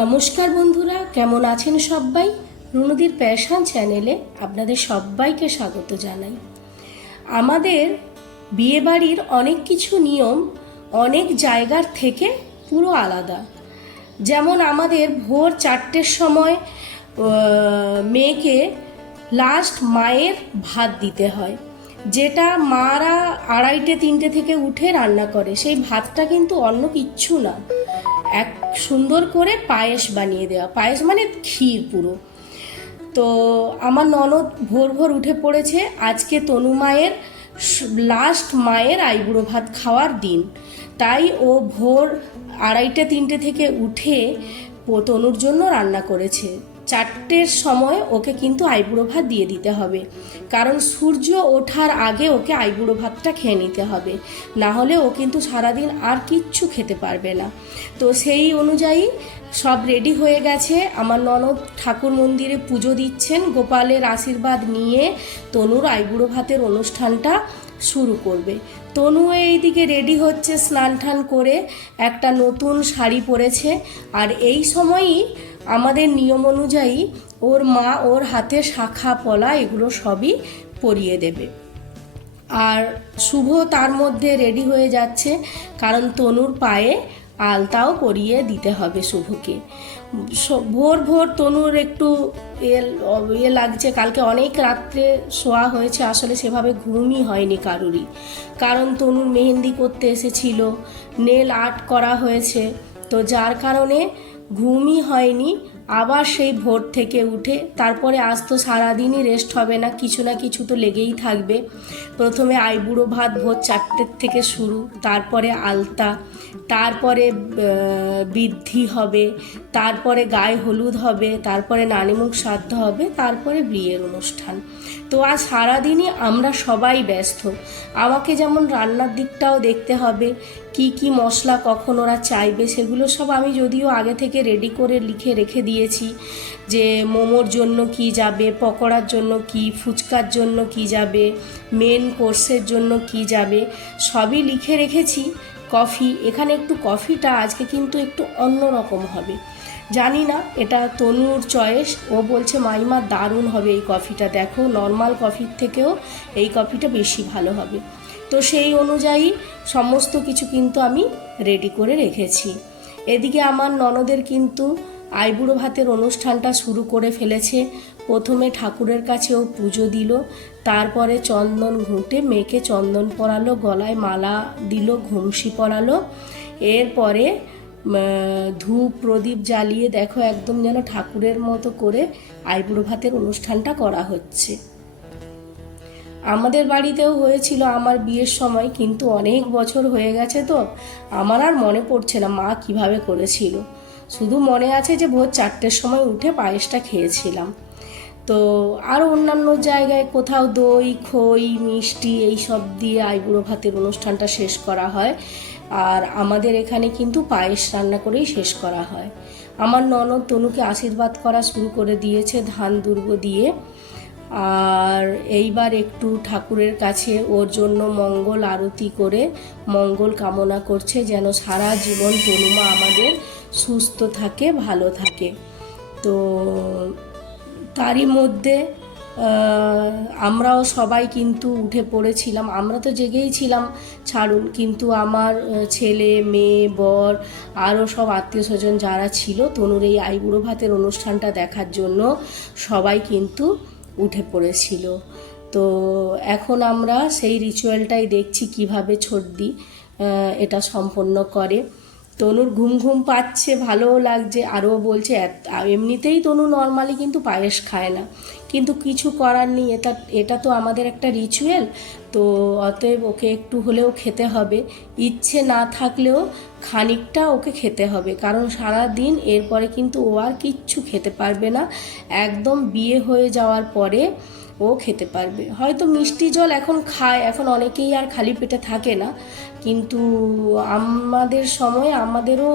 নমস্কার বন্ধুরা, কেমন আছেন সবাই? রুনুদির প্যাশন চ্যানেলে আপনাদের সবাইকে স্বাগত জানাই। আমাদের বিয়েবাড়ির অনেক কিছু নিয়ম অনেক জায়গার থেকে পুরো আলাদা। যেমন আমাদের ভোর 4টের সময় মেয়েকে লাস্ট মায়ের ভাত দিতে হয়, যেটা মারা 2:30-3টে থেকে উঠে রান্না করে। সেই ভাতটা কিন্তু অন্য কিচ্ছু না, এক সুন্দর করে পায়েস বানিয়ে দেওয়া। পায়েস মানে ক্ষীর পুরো। তো আমার ননদ ভোর ভোর উঠে পড়েছে। আজকে তনু মায়ের লাস্ট মায়ের আইবুড়ো ভাত খাওয়ার দিন, তাই ও ভোর 2:30-3টে থেকে উঠে তনুর জন্য রান্না করেছে। 4টের সময় ওকে কিন্তু আইবুড়ো ভাত দিয়ে দিতে হবে, কারণ সূর্য ওঠার আগে ওকে আইবুড়ো ভাতটা খেয়ে নিতে হবে, না হলে ও কিন্তু সারাদিন আর কিচ্ছু খেতে পারবে না। তো সেই অনুযায়ী সব রেডি হয়ে গেছে। আমার ননদ ঠাকুর মন্দিরে পুজো দিচ্ছেন, গোপালের আশীর্বাদ নিয়ে তনুর আইবুড়ো ভাতের অনুষ্ঠানটা শুরু করবে। তনু এইদিকে রেডি হচ্ছে, স্নান টান করে একটা নতুন শাড়ি পরেছে। আর এই সময়ই আমাদের নিয়ম অনুযায়ী ওর মা ওর হাতে শাখা পলা এগুলো সবই পরিয়ে দেবে। আর শুভ তার মধ্যে রেডি হয়ে যাচ্ছে, কারণ তনুর পায়ে আলতাও পরিয়ে দিতে হবে শুভকে। ভোর ভোর তনুর একটু ইয়ে লাগছে, কালকে অনেক রাত্রে শোয়া হয়েছে, আসলে সেভাবে ঘুমই হয়নি কারুরই, কারণ তনুর মেহেন্দি করতে এসেছিল, নেল আর্ট করা হয়েছে, তো যার কারণে ঘুমই হয়নি। আবার সেই ভোর থেকে উঠে তারপরে আজ তো সারাদিনই রেস্ট হবে না, কিছু না কিছু তো লেগেই থাকবে। প্রথমে আইবুড়ো ভাত ভোর 4টের থেকে শুরু, তারপরে আলতা, তারপরে বৃদ্ধি হবে, তারপরে গায়ে হলুদ হবে, তারপরে নানিমুখ শ্রাদ্ধ হবে, তারপরে বিয়ের অনুষ্ঠান। তো আজ সারাদিনই আমরা সবাই ব্যস্ত। আমাকে যেমন রান্নার দিকটাও দেখতে হবে, কি কি মশলা কখন ওরা চাইবে সেগুলো সব আমি যদিও আগে থেকে রেডি করে লিখে রেখে দিয়েছি, যে মোমোর জন্য কি যাবে, পকোড়ার জন্য কি, ফুচকার জন্য কি যাবে, মেন কোর্সের জন্য কি যাবে, সবই লিখে রেখেছি। কফি, এখানে একটু কফিটা আজকে কিন্তু একটু অন্য রকম হবে, জানি না, এটা তনুর চয়েস। ও বলছে মাইমা দারুণ হবে এই কফিটা, দেখো নর্মাল কফির থেকেও এই কফিটা বেশি ভালো হবে। তো সেই অনুযায়ী সমস্ত কিছু কিন্তু আমি রেডি করে রেখেছি। এদিকে আমার ননদের কিন্তু আইবুড়ো ভাতের অনুষ্ঠানটা শুরু করে ফেলেছে। প্রথমে ঠাকুরের কাছেও পুজো দিল, তারপরে চন্দন ঘুঁটে মেয়েকে চন্দন পরালো, গলায় মালা দিল, ঘুমসি পরালো। এরপরে ধূপ প্রদীপ জ্বালিয়ে দেখো একদম যেন ঠাকুরের মতো করে আইবুড়ো ভাতের অনুষ্ঠানটা করা হচ্ছে। আমাদের বাড়িতেও হয়েছিল আমার বিয়ের সময়, কিন্তু অনেক বছর হয়ে গেছে তো আমার আর মনে পড়ছে না মা কিভাবে করেছিল। শুধু মনে আছে যে ভোর 4টের সময় উঠে পায়েসটা খেয়েছিলাম। তো আরও অন্যান্য জায়গায় কোথাও দই খই মিষ্টি এই সব দিয়ে আইবুড়ো ভাতের অনুষ্ঠানটা শেষ করা হয়, আর আমাদের এখানে কিন্তু পায়েস রান্না করেই শেষ করা হয়। আমার ননদ তনুকে আশীর্বাদ করা শুরু করে দিয়েছে ধান দুর্গ দিয়ে। আর এইবার একটু ঠাকুরের কাছে ওর জন্য মঙ্গল আরতি করে মঙ্গল কামনা করছে, যেন সারা জীবন তনুমা আমাদের সুস্থ থাকে, ভালো থাকে। তো তারই মধ্যে আমরাও সবাই কিন্তু উঠে পড়েছিলাম। আমরা তো জেগেই ছিলাম ছাড়ুন, কিন্তু আমার ছেলে মেয়ে বর আরও সব আত্মীয় স্বজন যারা ছিল তনুর এই আইবুড়ো ভাতের অনুষ্ঠানটা দেখার জন্য সবাই কিন্তু উঠে পড়েছিল। তো এখন আমরা সেই রিচুয়ালটাই দেখছি কিভাবে ছোটদি এটা সম্পন্ন করে। তনুর ঘুম ঘুম পাচ্ছে, ভালোও লাগছে, আরও বলছে এমনিতেই তনু নর্মালি কিন্তু পায়েস খায় না, কিন্তু কিছু করার নেই, এটা তো আমাদের একটা রিচুয়াল, তো অতএব ওকে একটু হলেও খেতে হবে। ইচ্ছে না থাকলেও খানিকটা ওকে খেতে হবে, কারণ সারা দিন এরপরে কিন্তু ও আর কিচ্ছু খেতে পারবে না। একদম বিয়ে হয়ে যাওয়ার পরে ও খেতে পারবে। হয়তো মিষ্টি জল এখন খায়, এখন অনেকেই আর খালি পেটে থাকে না, কিন্তু আমাদের সময় আমাদেরও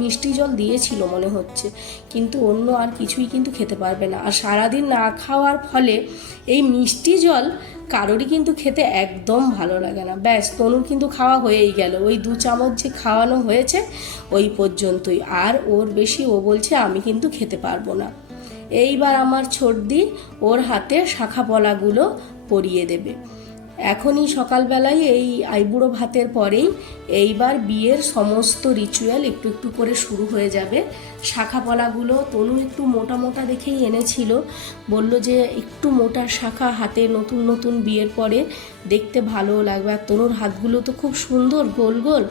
মিষ্টি জল দিয়েছিল মনে হচ্ছে, কিন্তু অন্য আর কিছুই কিন্তু খেতে পারবে না। আর সারাদিন না খাওয়ার ফলে এই মিষ্টি জল কারোরই কিন্তু খেতে একদম ভালো লাগে না। ব্যাস, তনুর কিন্তু খাওয়া হয়েই গেল, ওই 2 চামচ যে খাওয়ানো হয়েছে ওই পর্যন্তই, আর ওর বেশি ও বলছে আমি কিন্তু খেতে পারবো না। এইবার আমার ছোটদি ওর হাতে শাখা পলাগুলো পরিয়ে দেবে। এখনই সকালবেলায় এই আইবুড়ো ভাতের পরেই এইবার বিয়ের সমস্ত রিচুয়াল একটু একটু করে শুরু হয়ে যাবে। শাখা পলাগুলো তনু একটু মোটা মোটা দেখেই এনেছিল, বলল যে একটু মোটা শাখা হাতে নতুন নতুন বিয়ের পরে দেখতে ভালো লাগবে। আর তনুর হাতগুলো তো খুব সুন্দর গোল গোল,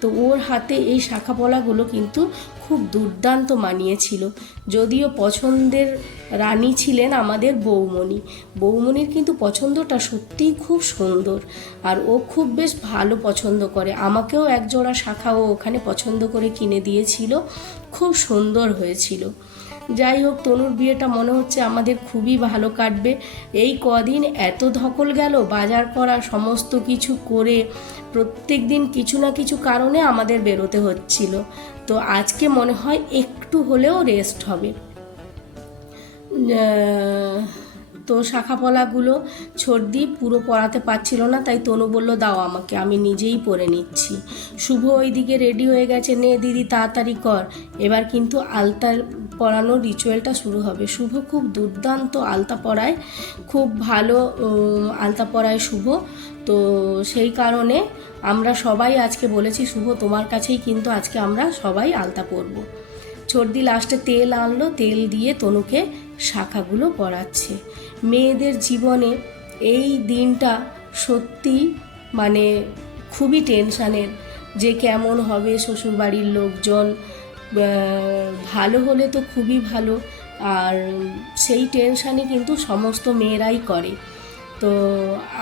তো ওর হাতে এই শাখা পলাগুলো কিন্তু খুব দুর্দান্ত মানিয়েছিল। যদিও পছন্দের রানী ছিলেন আমাদের বৌমণি, বৌমণির কিন্তু পছন্দটা সত্যিই খুব সুন্দর, আর ও খুব বেশ ভালো পছন্দ করে। আমাকেও একজোড়া শাখা ও ওখানে পছন্দ করে কিনে দিয়েছিল, খুব সুন্দর হয়েছিল। যাই হোক, তনুর বিয়েটা মনে হচ্ছে আমাদের খুবই ভালো কাটবে। এই কদিন এত ধকল গেল বাজার করা, সমস্ত কিছু করে প্রত্যেক দিন কিছু না কিছু কারণে আমাদের বেরোতে হচ্ছিল, তো আজকে মনে হয় একটু হলেও রেস্ট হবে। তো শাখাপলাগুলো ছর্দি পুরো পরাতে পারছিল না, তাই তনু বলল দাও আমাকে, আমি নিজেই পরে নিচ্ছি। শুভ ওইদিকে রেডি হয়ে গেছে, নে দিদি তাড়াতাড়ি কর। এবার কিন্তু আলতার পরানোর রিচুয়ালটা শুরু হবে। শুভ খুব দুর্দান্ত আলতা পরায়, খুব ভালো আলতা পরায় শুভ। তো সেই কারণে আমরা সবাই আজকে বলেছি শুভ তোমার কাছেই কিন্তু আজকে আমরা সবাই আলতা পরবো। ছর্দি লাস্টে তেল আনলো, তেল দিয়ে তনুকে শাখাগুলো পরাচ্ছে। মেয়েদের জীবনে এই দিনটা সত্যি মানে খুবই টেনশানের, যে কেমন হবে শ্বশুরবাড়ির লোকজন, ভালো হলে তো খুবই ভালো, আর সেই টেনশানই কিন্তু সমস্ত মেয়েরাই করে। তো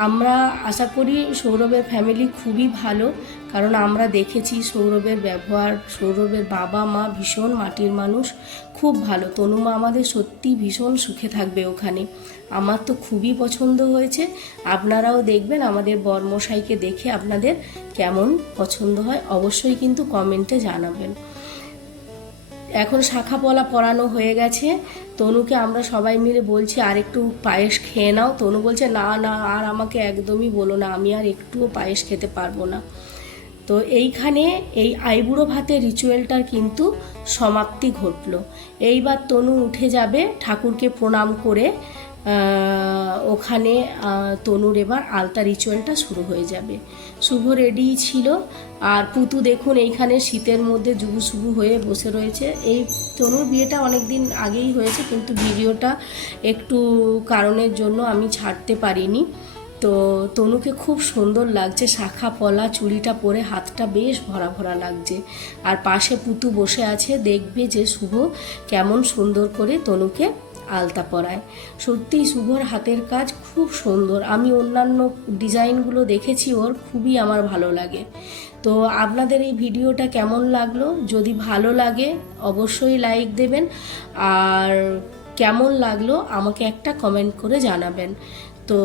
আমরা আশা করি সৌরভের ফ্যামিলি খুবই ভালো, কারণ আমরা দেখেছি সৌরভের ব্যবহার, সৌরভের বাবা মা ভীষণ মাটির মানুষ, খুব ভালো। তনুমা আমাদের সত্যি ভীষণ সুখে থাকবে ওখানে, আমার তো খুবই পছন্দ হয়েছে। আপনারাও দেখবেন, আমাদের বরমশাইকে দেখে আপনাদের কেমন পছন্দ হয় অবশ্যই কিন্তু কমেন্টে জানাবেন। এখন শাখা পলা পরানো হয়ে গেছে, তনুকে আমরা সবাই মিলে বলছি আর একটু পায়েস খেয়ে নাও। তনু বলছে না না, আর আমাকে একদমই বলো না, আমি আর একটুও পায়েস খেতে পারবো না। তো এইখানে এই আইবুড়ো ভাতের রিচুয়ালটার কিন্তু সমাপ্তি ঘটলো। এইবার তনু উঠে যাবে ঠাকুরকে প্রণাম করে, ওখানে তনুর এবার আলতা রিচুয়ালটা শুরু হয়ে যাবে। শুভ রেডি ছিল, আর পুতু দেখুন এইখানে শীতের মধ্যে জুবু শুবু হয়ে বসে রয়েছে। এই তনুর বিয়েটা অনেক দিন আগেই হয়েছে, কিন্তু ভিডিওটা একটু কারণের জন্য আমি ছাড়তে পারিনি। তো তনুকে খুব সুন্দর লাগছে, শাখা পলা চুড়িটা পরে হাতটা বেশ ভরা ভরা লাগছে। আর পাশে পুতু বসে আছে, দেখবে যে শুভ কেমন সুন্দর করে তনুকে আলতা পরায়। সত্যিই শুভর হাতের কাজ খুব সুন্দর, আমি অন্যান্য ডিজাইনগুলো দেখেছি ওর, খুবই আমার ভালো লাগে। তো আপনাদের এই ভিডিওটা কেমন লাগলো? যদি ভালো লাগে অবশ্যই লাইক দেবেন, আর কেমন লাগলো আমাকে একটা কমেন্ট করে জানাবেন। তো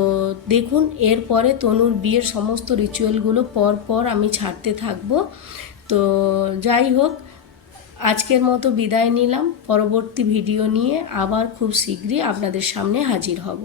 দেখুন, এরপরে তনুর বিয়ের সমস্ত রিচুয়ালগুলো পর পর আমি ছাড়তে থাকবো। তো যাই হোক, আজকের মতো বিদায় নিলাম, পরবর্তী ভিডিও নিয়ে আবার খুব শীঘ্রই আপনাদের সামনে হাজির হব।